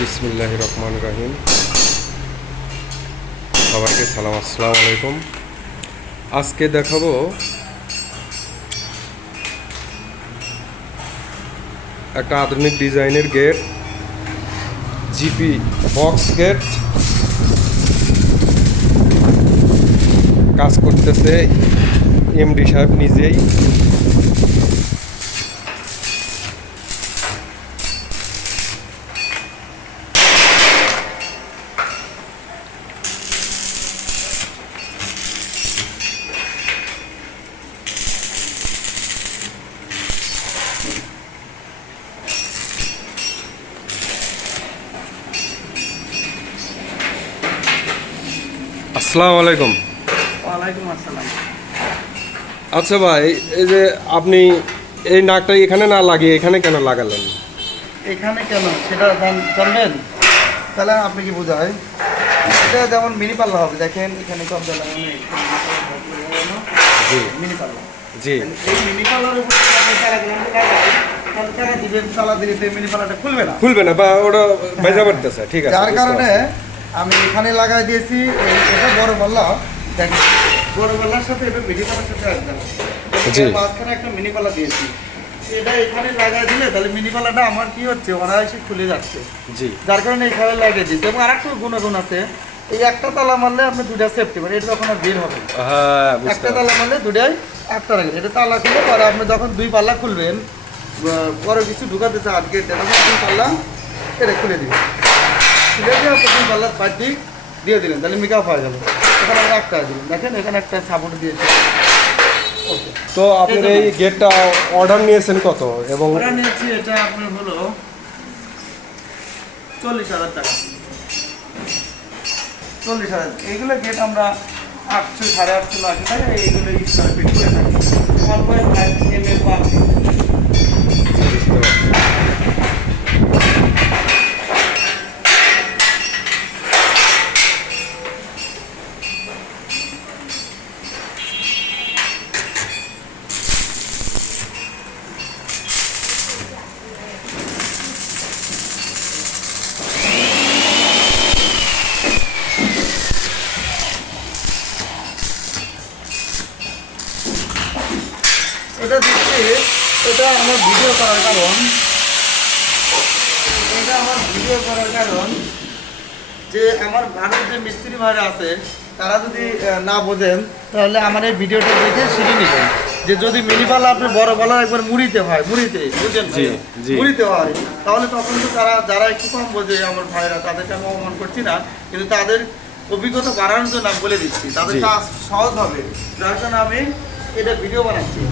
বিসমিল্লাহ রহমান রাহিম। সবাইকে সালাম, আসসালামু আলাইকুম। আজকে দেখাবো একটা আধুনিক ডিজাইনের গেট, জিপি বক্স গেট। কাজ করতেছে এমডি সাহেব নিজেই। আসসালামু আলাইকুম। ওয়ালাইকুম আসসালাম। আচ্ছা ভাই এই যে আপনি এই নাকটা এখানে না লাগিয়ে এখানে কেন লাগালেন? এখানে কেন? সেটা জান- জানবেন? তাহলে আপনি কি বোঝায়? এটা যেমন মিনি পাল্লা হবে দেখেন এখানে কবজা লাগানো জি। মিনি পাল্লা জি। এই মিনি পাল্লার উপরে তালা দিলে মিনি পাল্লাটা খুলবে না। খুলবে না বা ওটা ভেজা পড়তেছে ঠিক আছে যার কারণে। আমি এখানে লাগাই দিয়েছি এটা বড় পাল্লা দেখেন বড় পাল্লার সাথে এটা মিনি পাল্লার সাথে জি। মাঝখানে একটা মিনি পাল্লা দিয়েছি। এটা এখানে লাগাই দিলে তাহলে মিনি পাল্লাটা আমার কি হচ্ছে অনায়াসে খুলে যাচ্ছে। জি। যার কারণে এখানে লাগিয়ে দিচ্ছে এবং আরেকটা গুণাগুণ আছে এই একটা তালা মারলে আপনি দুটা সেফটি মানে এটা আর বের হবে। হ্যাঁ একটা তালা মারলে দুটাই একটা রাখবে এটা তালা খুলে পরে আপনি যখন দুই পাল্লা খুলবেন পরে কিছু ঢুকাতে চান তখন দুই পাল্লা এটা খুলে দিবেন। খুলে দিয়ে আপনি দুই পাল্লা পাটি দিয়ে দিলেন তাহলে মেকআপ হয়ে গেল এখানে আমরা একটা দিলেন দেখেন এখানে একটা সাপোর্ট দিয়েছে। তো আপনার এই গেটটা অর্ডার নিয়েছেন কত? এবং ওরা নিয়েছি এটা আপনার হলো চল্লিশ হাজার টাকা। চল্লিশ হাজার এইগুলো গেট আমরা আটশো সাড়ে আটশো টাকা এইগুলো স্কোয়ার ফিট করে এটা দিচ্ছি এটা আমার ভিডিও করার কারণ। এটা আমার ভিডিও করার কারণ যে আমার ভাড়ার যে মিস্ত্রি ভাইরা আছে তারা যদি না বোঝেন তাহলে আমার এই ভিডিওটা দেখে শিখে নেবেন। যে যদি মিনি পাল্লা আপনি বড় পাল্লা একবার মুড়িতে হয় মুড়িতে বুঝেন। মুড়িতে হয়। তাহলে তখন তো তারা যারা একটু কম বোঝে আমার ভাইরা তাদেরকে আমি অপমান করছি না। কিন্তু তাদের অভিজ্ঞতা বাড়ানোর জন্য আমি বলে দিচ্ছি। তাদের কাজ সহজ হবে। যার জন্য আমি এটা ভিডিও বানাচ্ছি।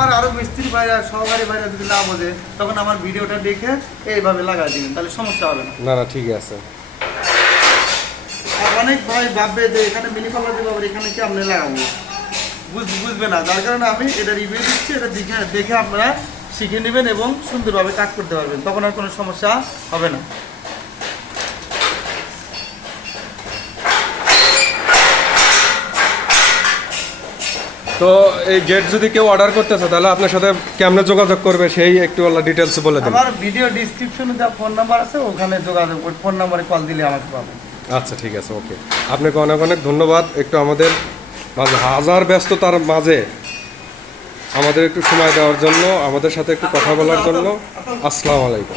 আমার আরও মিস্ত্রি ভাইরা সহকারী ভাইরা যদি না বোঝে তখন আমার ভিডিওটা দেখে এইভাবে লাগাই দিবেন তাহলে সমস্যা হবে না। না না ঠিক আছে। আর অনেক ভাই ভাববে যে এখানে মিনি পাল্লা দিব এখানে কি আপনি লাগাবো? বুঝ- বুঝবে না যার কারণে আমি এটা রিভিউ দিচ্ছি এটা দেখে দেখে আপনারা শিখে নেবেন এবং সুন্দরভাবে কাজ করতে পারবেন তখন আর কোনো সমস্যা হবে না। তো এই গেট যদি কেউ অর্ডার করতেছে তাহলে আপনার সাথে কেমনে যোগাযোগ করবে সেই একটু আল্লাহ ডিটেলস বলে দেন আমার ভিডিও ডিসক্রিপশনে যা ফোন নাম্বার আছে ওখানে যোগাযোগ ফোন নাম্বারে কল দিলে আমাকে পাবেন আচ্ছা ঠিক আছে ওকে আপনাকে অনেক অনেক ধন্যবাদ একটু আমাদের মাঝে হাজার ব্যস্ততার মাঝে আমাদের একটু সময় দেওয়ার জন্য আমাদের সাথে একটু কথা বলার জন্য। আসসালামু আলাইকুম।